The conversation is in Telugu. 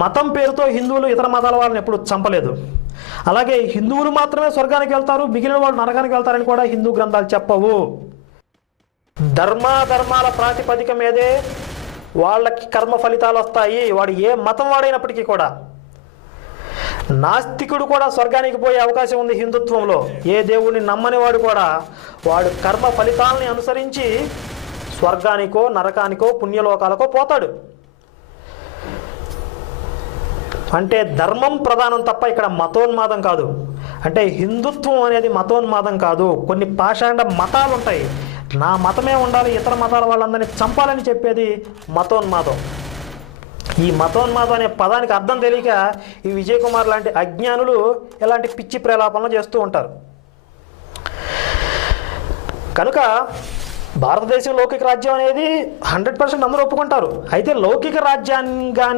మతం పేరుతో హిందువులు ఇతర మతాల వాళ్ళని ఎప్పుడు చంపలేదు. అలాగే హిందువులు మాత్రమే స్వర్గానికి వెళ్తారు, మిగిలిన వాళ్ళు నరకానికి వెళ్తారని కూడా హిందూ గ్రంథాలు చెప్పవు. ధర్మాల ప్రాతిపదిక మీదే వాళ్ళకి కర్మ ఫలితాలు వస్తాయి, వాడు ఏ మతం వాడైనప్పటికీ కూడా. నాస్తికుడు కూడా స్వర్గానికి పోయే అవకాశం ఉంది హిందుత్వంలో. ఏ దేవుడిని నమ్మని వాడు కూడా వాడు కర్మ ఫలితాలని అనుసరించి స్వర్గానికో నరకానికో పుణ్యలోకాలకో పోతాడు. అంటే ధర్మం ప్రధానం తప్ప ఇక్కడ మతోన్మాదం కాదు. అంటే హిందుత్వం అనేది మతోన్మాదం కాదు. కొన్ని పాషాండ మతాలు ఉంటాయి, నా మతమే ఉండాలి, ఇతర మతాల వాళ్ళందరినీ చంపాలని చెప్పేది మతోన్మాదం. ఈ మతోన్మాదం అనే పదానికి అర్థం తెలియక ఈ విజయ్ కుమార్ లాంటి అజ్ఞానులు ఇలాంటి పిచ్చి ప్రలాపనలు చేస్తూ ఉంటారు. కనుక భారతదేశం లౌకిక రాజ్యం అనేది 100% అందరూ ఒప్పుకుంటారు. అయితే లౌకిక రాజ్యాంగా